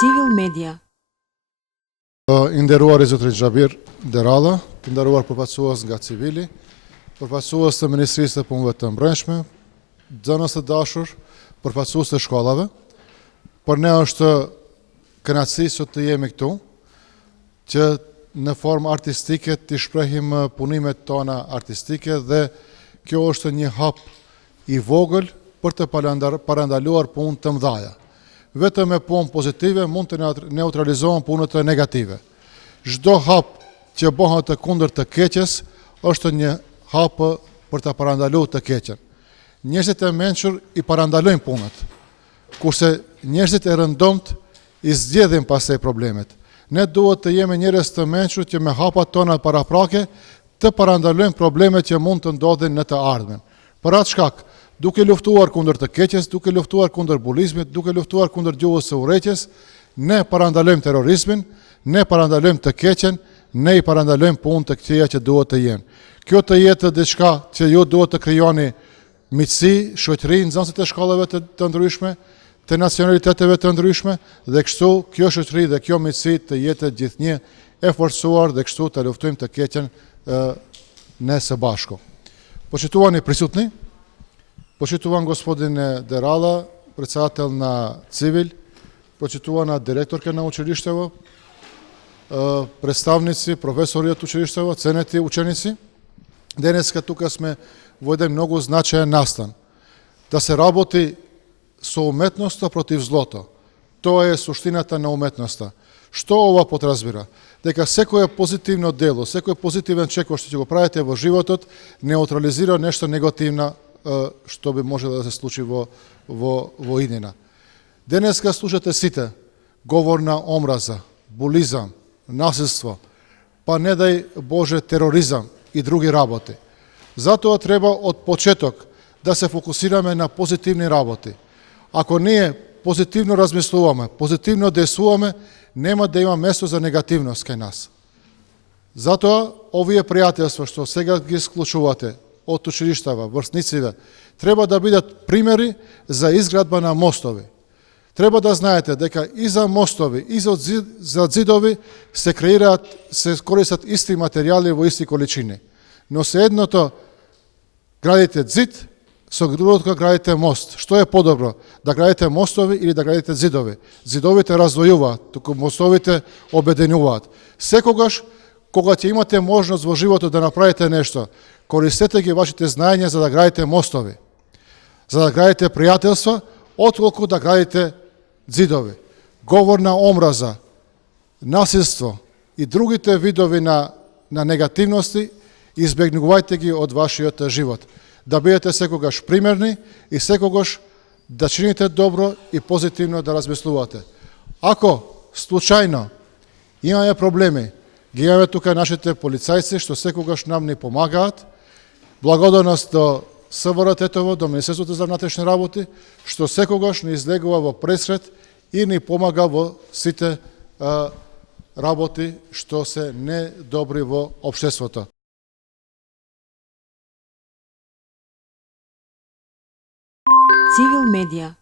Civil Media. I nderuar i Zotrit Xhabir Deralla, të nderuar përfaqësues nga Civili, përfaqësues të Ministrisë të Punëve të Brendshme, nxënës të dashur, përfaqësues të shkollave. Për ne është kënaqësi sot të jemi këtu, që në formë artistike të shprehim punimet tona artistike dhe kjo është një hap i vogël për të parandaluar punë të mëdha. Vetëm me punë pozitive mund të neutralizohen punët të negative. Çdo hap që bëhet të kundërt të keqes është një hap për të parandaluar të keqen. Njerëzit e mençur i parandalojnë punët, kurse njerëzit e rëndomt i zgjedhin pastaj problemet. Ne duhet të jemi njerëz të mençur që me hapat tona paraprake të parandalojmë problemet që mund të ndodhin në të ardhmen. Për atë shkak, duke luftuar kundër të keqes, duke luftuar kundër bullizmit, duke luftuar kundër gjuhës së urrëqes, ne parandalojmë terrorizmin, ne parandalojmë të keqen, ne i parandalojmë punë të këqija që duhet të jenë. Kjo të jetë diçka që ju duhet të krijoni miqësi, shoqëri, nxënësit e shkollave të ndryshme, të nacionaliteteve të ndryshme, dhe kështu kjo shoqëri dhe kjo miqësi të jetë gjithnjë e forcuar dhe kështu të luftojmë të keqen ne së bashku. Poštovani prisutni, poštovani gospodine Deralla, predsjedatelj na Civil, poštovana direktorka na učilištevo, predstavnici, profesori od učilišteva, ceneti učenici. Денеска тука сме во еден многу значаен настан. Да се работи со уметноста против злото. Тоа е суштината на уметноста. Што ова подразбира? Дека секое позитивно дело, секој позитивен чекор што ќе го правите во животот, неутрализира нешто негативно што би можело да се случи во иднина. Денеска слушате сите говор на омраза, булизам, насилство, па не дај Боже тероризам и други работи. Затоа треба од почеток да се фокусираме на позитивни работи. Ако ние позитивно размислуваме, позитивно действуваме, нема да има место за негативност кај нас. Затоа, овие пријателства што сега ги склучувате од училиштава, врсниците, треба да бидат примери за изградба на мостови. Треба да знаете дека и за мостови, и за зидови се креираат, се користат исти материјали во исти количини. Но се едното градите зид, со другото градите мост. Што е подобро? Да градите мостови или да градите зидови? Зидовите раздвојуваат, туку мостовите обединуваат. Секогаш, кога ќе имате можност во животот да направите нешто, користете ги вашите знаења за да градите мостови, за да градите пријателства, отколку да градите зидови. Говор на омраза, насилство и другите видови на негативности, избегнувајте ги од вашиот живот. Да бидете секогаш примерни и секогаш да чините добро и позитивно да размислувате. Ако случајно имаме проблеми, ги имаме тука нашите полицајци што секогаш нам ни помагаат. Благодарност до СВР Тетово, до Министерството за внатрешни работи, што секогаш ни излегува во пресред и ни помага во сите работи што се недобри во општеството. Civil Media.